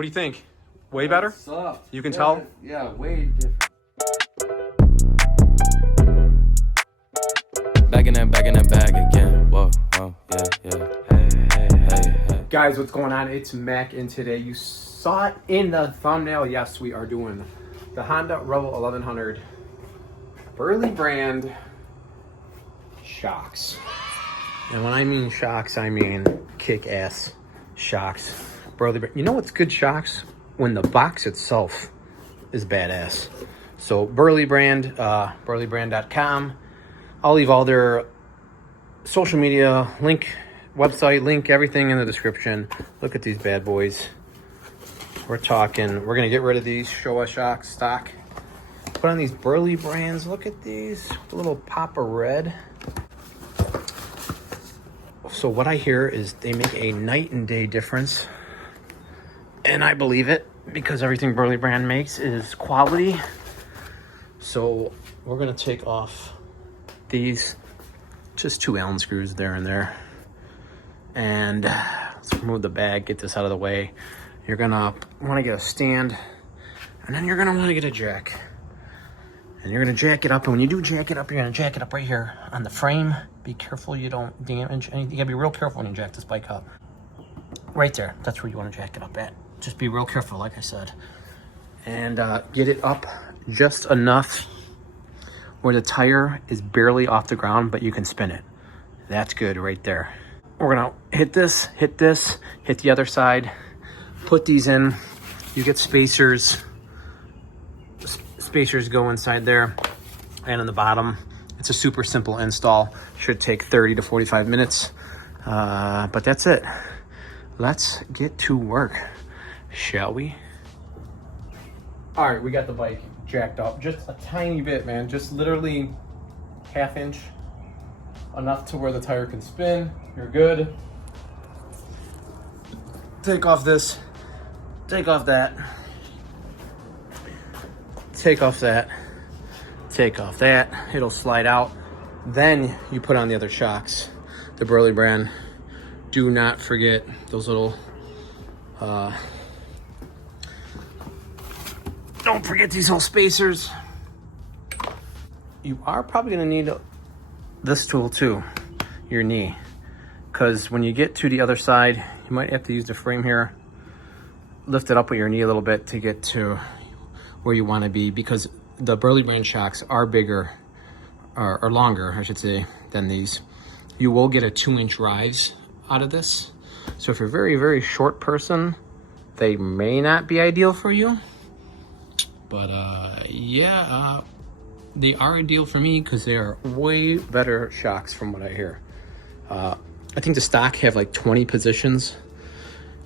What do you think? Way better? Soft. You can tell? Yeah, way different. Back in that bag again. Whoa, yeah. Hey. Guys, what's going on? It's Mac, and today you saw it in the thumbnail. Yes, we are doing the Honda Rebel 1100 Burly Brand shocks. And when I mean shocks, I mean kick-ass shocks. Burly Brand. You know what's good shocks? When the box itself is badass. So Burly Brand, burlybrand.com. I'll leave all their social media website link, everything in the description. Look at these bad boys. We're gonna get rid of these Showa shocks stock. Put on these Burly Brands. Look at these, a little pop of red. So what I hear is they make a night and day difference, and I believe it because everything Burly Brand makes is quality. So we're gonna take off these, just 2 Allen screws there and there, and let's remove the bag, get this out of the way. You're gonna want to get a stand, and then you're gonna want to get a jack, and you're gonna jack it up. And when you do jack it up, you're gonna jack it up right here on the frame. Be careful you don't damage anything. You gotta be real careful when you jack this bike up. Right there, that's where you want to jack it up at. Just be real careful, like I said, and get it up just enough where the tire is barely off the ground, but you can spin it. That's good right there. We're gonna hit this, hit the other side, put these in. You get spacers. Spacers go inside there and on the bottom. It's a super simple install. Should take 30 to 45 minutes, but that's it. Let's get to work, shall we? All right, we got the bike jacked up just a tiny bit, man. Just literally ½ inch, enough to where the tire can spin. You're good. Take off this, take off that, take off that, take off that. It'll slide out. Then you put on the other shocks, the Burly Brand. Do not forget those little don't forget these little spacers. You are probably gonna need this tool too, your knee, because when you get to the other side, you might have to use the frame here, lift it up with your knee a little bit to get to where you want to be, because the Burly Brand shocks are bigger, or longer, I should say, than these. You will get a 2-inch rise out of this. So if you're a very, very short person, they may not be ideal for you. But they are ideal for me because they are way better shocks from what I hear. I think the stock have like 20 positions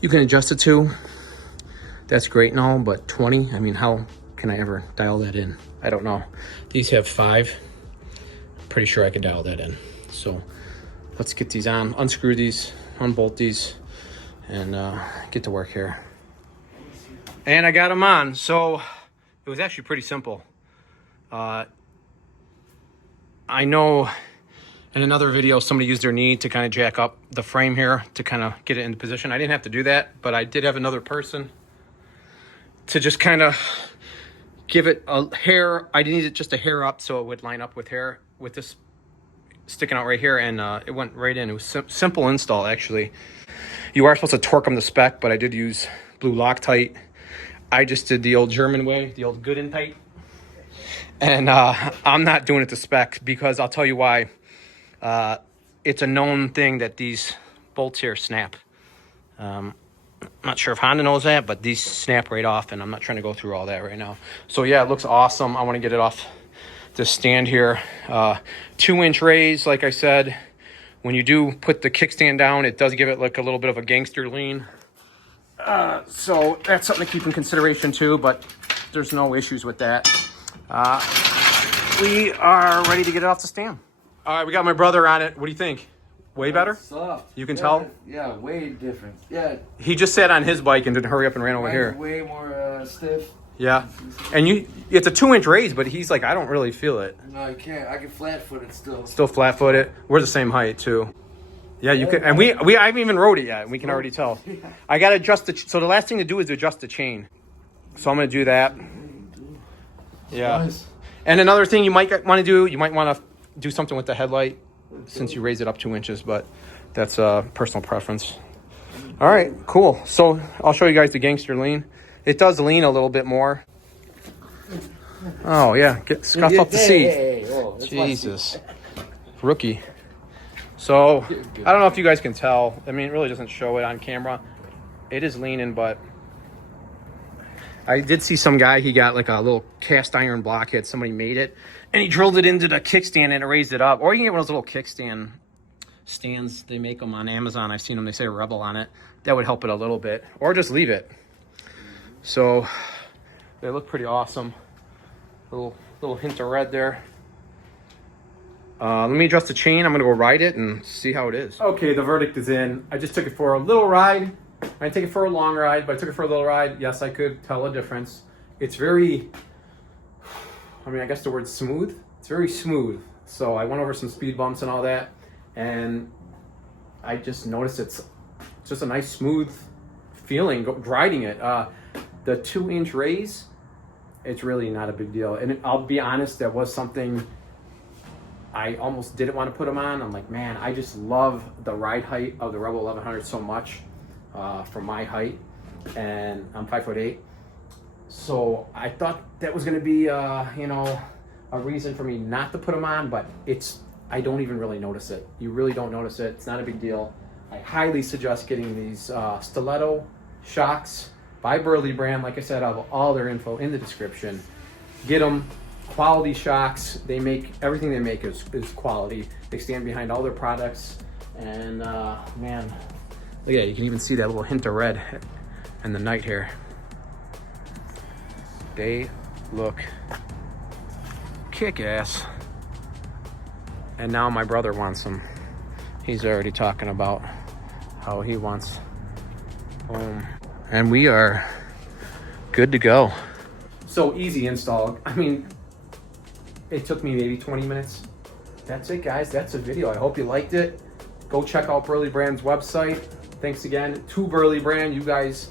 you can adjust it to. That's great and all, but 20, I mean, how can I ever dial that in? I don't know. These have 5. Pretty sure I could dial that in. So let's get these on, unscrew these, unbolt these, and get to work here. And I got them on. So it was actually pretty simple. I know in another video somebody used their knee to kind of jack up the frame here to kind of get it into position. I didn't have to do that, but I did have another person to just kind of give it a hair. I needed just a hair up so it would line up with hair, with this sticking out right here, and it went right in. It was simple install, actually. You are supposed to torque them to spec, but I did use blue Loctite. I just did the old German way, the old good and tight. And I'm not doing it to spec because I'll tell you why. It's a known thing that these bolts here snap. I'm not sure if Honda knows that, but these snap right off, and I'm not trying to go through all that right now. So yeah, it looks awesome. I want to get it off this stand here. 2-inch raise, like I said. When you do put the kickstand down, it does give it like a little bit of a gangster lean. So that's something to keep in consideration too, but there's no issues with that. We are ready to get it off the stand. All right, we got my brother on it. What do you think? Way better? Soft. You can tell? Yeah, way different. Yeah. He just sat on his bike and didn't hurry up and ran over here. Way more stiff. Yeah. And it's a 2-inch raise, but he's like, I don't really feel it. No, you can't. I can flat foot it still. Still flat foot it. We're the same height too. Yeah, you can, and we I haven't even rode it yet, and we can already tell. I gotta adjust the. So the last thing to do is adjust the chain. So I'm gonna do that. Yeah. Nice. And another thing you might want to do, you might want to do something with the headlight, since you raise it up 2 inches, but that's personal preference. All right, cool. So I'll show you guys the gangster lean. It does lean a little bit more. Oh yeah, get scuff up the seat. Oh, Jesus, rookie. So I don't know if you guys can tell. I mean, it really doesn't show it on camera. It is leaning, but I did see some guy. He got like a little cast iron blockhead. Somebody made it, and he drilled it into the kickstand and it raised it up. Or you can get one of those little kickstand stands. They make them on Amazon. I've seen them. They say Rebel on it. That would help it a little bit, or just leave it. So they look pretty awesome. Little hint of red there. Let me adjust the chain. I'm gonna go ride it and see how it is. Okay, the verdict is in. I just took it for a little ride. I didn't take it for a long ride, but I took it for a little ride. Yes, I could tell a difference. It's very, I mean, I guess the word's smooth. It's very smooth. So I went over some speed bumps and all that, and I just noticed it's just a nice smooth feeling riding it. The 2-inch raise, it's really not a big deal. And I'll be honest, that was something I almost didn't want to put them on. I'm like, man, I just love the ride height of the Rebel 1100 so much for my height, and I'm 5'8". So I thought that was going to be, you know, a reason for me not to put them on, but I don't even really notice it. You really don't notice it. It's not a big deal. I highly suggest getting these Stiletto Shocks by Burly Brand. Like I said, I have all their info in the description. Get them. Quality shocks. They make everything they make is quality. They stand behind all their products, and man, look at it. You can even see that little hint of red in the night here. They look kick-ass. And now my brother wants them. He's already talking about how he wants them. And we are good to go. So easy install. I mean, it took me maybe 20 minutes. That's it, guys. That's a video. I hope you liked it. Go check out Burly Brand's website. Thanks again to Burly Brand. You guys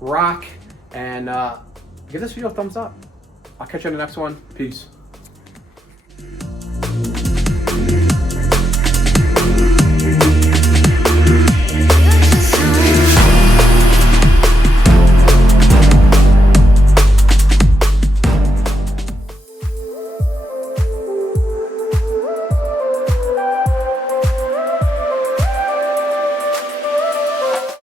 rock. And give this video a thumbs up. I'll catch you on the next one. Peace.